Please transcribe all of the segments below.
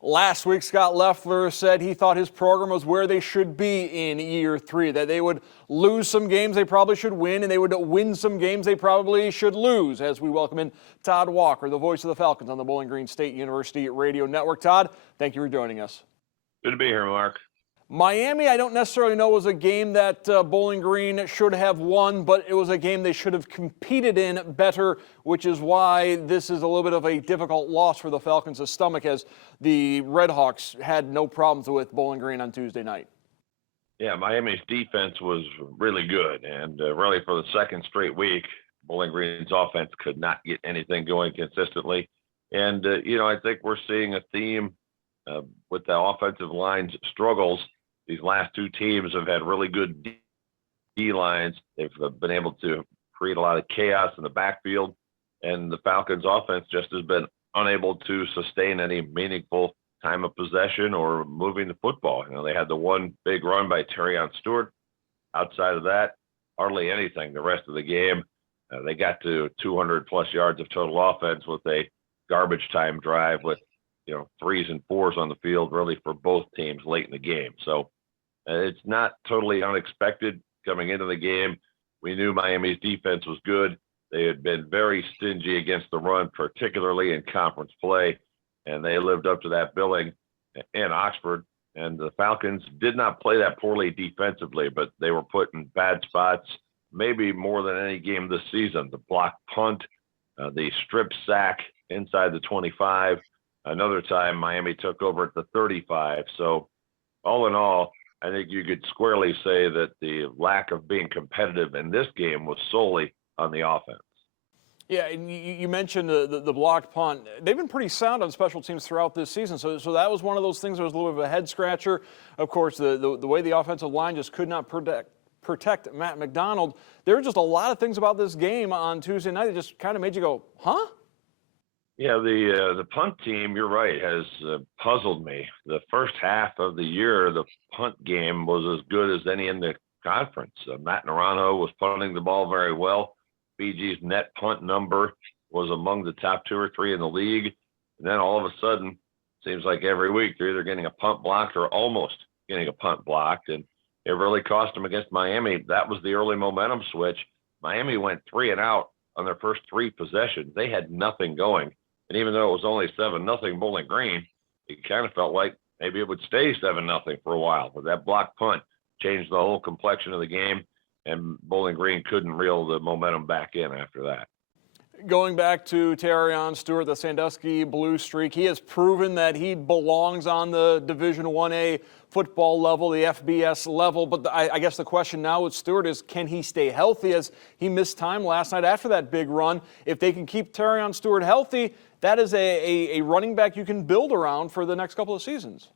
Last week, Scott Loeffler said he thought his program was where they should be in year 3, that they would lose some games they probably should win, and they would win some games they probably should lose. As we welcome in Todd Walker, the voice of the Falcons on the Bowling Green State University Radio Network. Todd, thank you for joining us. Good to be here, Mark. Miami, I don't necessarily know was a game that Bowling Green should have won, but it was a game they should have competed in better, which is why this is a little bit of a difficult loss for the Falcons' stomach, as the Redhawks had no problems with Bowling Green on Tuesday night. Yeah, Miami's defense was really good, and really for the second straight week, Bowling Green's offense could not get anything going consistently. And, I think we're seeing a theme with the offensive line's struggles. These last two teams have had really good D-lines. They've been able to create a lot of chaos in the backfield, and the Falcons' offense just has been unable to sustain any meaningful time of possession or moving the football. They had the one big run by Terrion Stewart. Outside of that, hardly anything the rest of the game. They got to 200-plus yards of total offense with a garbage time drive with, 3s and 4s on the field really for both teams late in the game. So it's not totally unexpected coming into the game. We knew Miami's defense was good. They had been very stingy against the run, particularly in conference play, and they lived up to that billing in Oxford. And the Falcons did not play that poorly defensively, but they were put in bad spots, maybe more than any game this season. The block punt, the strip sack inside the 25. Another time, Miami took over at the 35. So all in all, I think you could squarely say that the lack of being competitive in this game was solely on the offense. Yeah, and you mentioned the blocked punt. They've been pretty sound on special teams throughout this season, so that was one of those things that was a little bit of a head scratcher. Of course, the way the offensive line just could not protect Matt McDonald. There were just a lot of things about this game on Tuesday night that just kind of made you go, huh? Yeah, the punt team, you're right, has puzzled me. The first half of the year, the punt game was as good as any in the conference. Matt Naranjo was punting the ball very well. BG's net punt number was among the top 2 or 3 in the league. And then all of a sudden, seems like every week they're either getting a punt blocked or almost getting a punt blocked. And it really cost them against Miami. That was the early momentum switch. Miami went 3 and out on their first 3 possessions. They had nothing going. And even though it was only 7-0 Bowling Green, it kind of felt like maybe it would stay 7-0 for a while. But that blocked punt changed the whole complexion of the game, and Bowling Green couldn't reel the momentum back in after that. Going back to Terrion Stewart, the Sandusky Blue Streak, he has proven that he belongs on the Division 1A football level, the FBS level. But I guess the question now with Stewart is, can he stay healthy, as he missed time last night after that big run? If they can keep Terrion Stewart healthy, that is a running back you can build around for the next couple of seasons.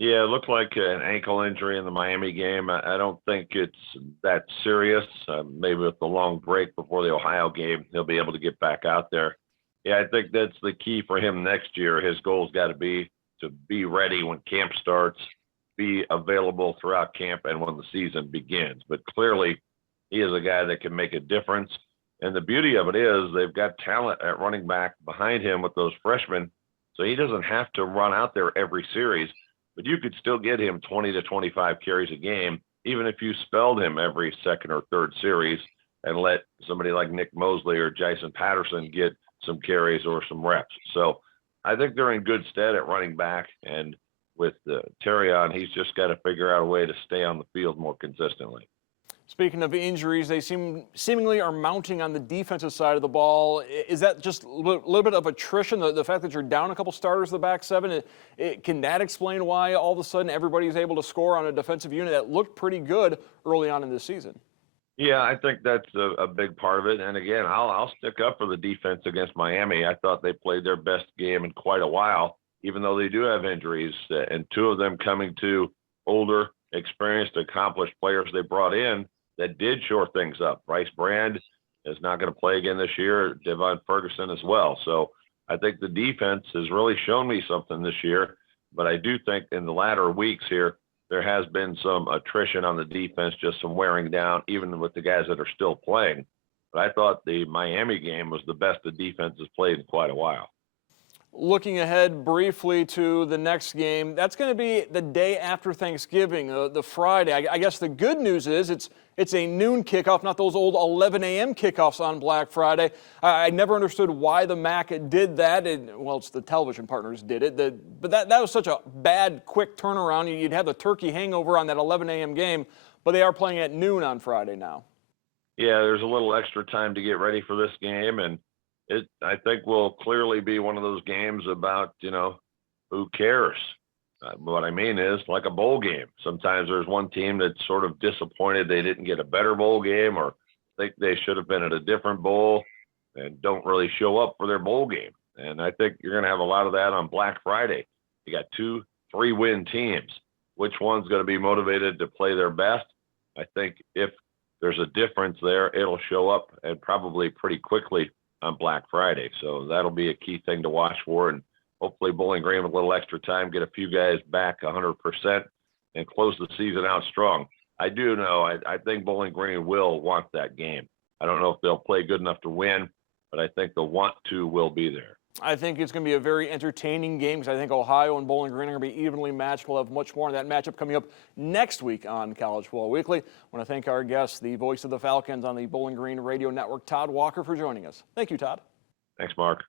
Yeah, it looked like an ankle injury in the Miami game. I don't think it's that serious. Maybe with the long break before the Ohio game, he'll be able to get back out there. Yeah, I think that's the key for him next year. His goal's got to be ready when camp starts, be available throughout camp and when the season begins. But clearly, he is a guy that can make a difference. And the beauty of it is they've got talent at running back behind him with those freshmen, so he doesn't have to run out there every series. But you could still get him 20 to 25 carries a game, even if you spelled him every second or third series and let somebody like Nick Mosley or Jason Patterson get some carries or some reps. So I think they're in good stead at running back. And with Terrion, he's just got to figure out a way to stay on the field more consistently. Speaking of injuries, they seemingly are mounting on the defensive side of the ball. Is that just a little bit of attrition, the fact that you're down a couple starters in the back seven? Can that explain why all of a sudden everybody's able to score on a defensive unit that looked pretty good early on in this season? Yeah, I think that's a big part of it. And again, I'll stick up for the defense against Miami. I thought they played their best game in quite a while, even though they do have injuries, and 2 of them coming to older, experienced, accomplished players they brought in that did shore things up. Bryce Brand is not going to play again this year, Devon Ferguson as well. So I think the defense has really shown me something this year, but I do think in the latter weeks here, there has been some attrition on the defense, just some wearing down, even with the guys that are still playing. But I thought the Miami game was the best the defense has played in quite a while. Looking ahead briefly to the next game, that's going to be the day after Thanksgiving, the Friday. I guess the good news is it's a noon kickoff, not those old 11 a.m. kickoffs on Black Friday. I never understood why the MAC did that. Well, it's the television partners did it. But that was such a bad, quick turnaround. You'd have the turkey hangover on that 11 a.m. game, but they are playing at noon on Friday now. Yeah, there's a little extra time to get ready for this game, and I think will clearly be one of those games about, who cares? What I mean is like a bowl game. Sometimes there's one team that's sort of disappointed they didn't get a better bowl game or think they should have been at a different bowl and don't really show up for their bowl game. And I think you're going to have a lot of that on Black Friday. You got 2, 3-win teams. Which one's going to be motivated to play their best? I think if there's a difference there, it'll show up and probably pretty quickly on Black Friday. So that'll be a key thing to watch for. And hopefully Bowling Green with a little extra time, get a few guys back 100% and close the season out strong. I do know, I think Bowling Green will want that game. I don't know if they'll play good enough to win, but I think the want to will be there. I think it's going to be a very entertaining game because I think Ohio and Bowling Green are going to be evenly matched. We'll have much more on that matchup coming up next week on College Football Weekly. I want to thank our guest, the voice of the Falcons on the Bowling Green Radio Network, Todd Walker, for joining us. Thank you, Todd. Thanks, Mark.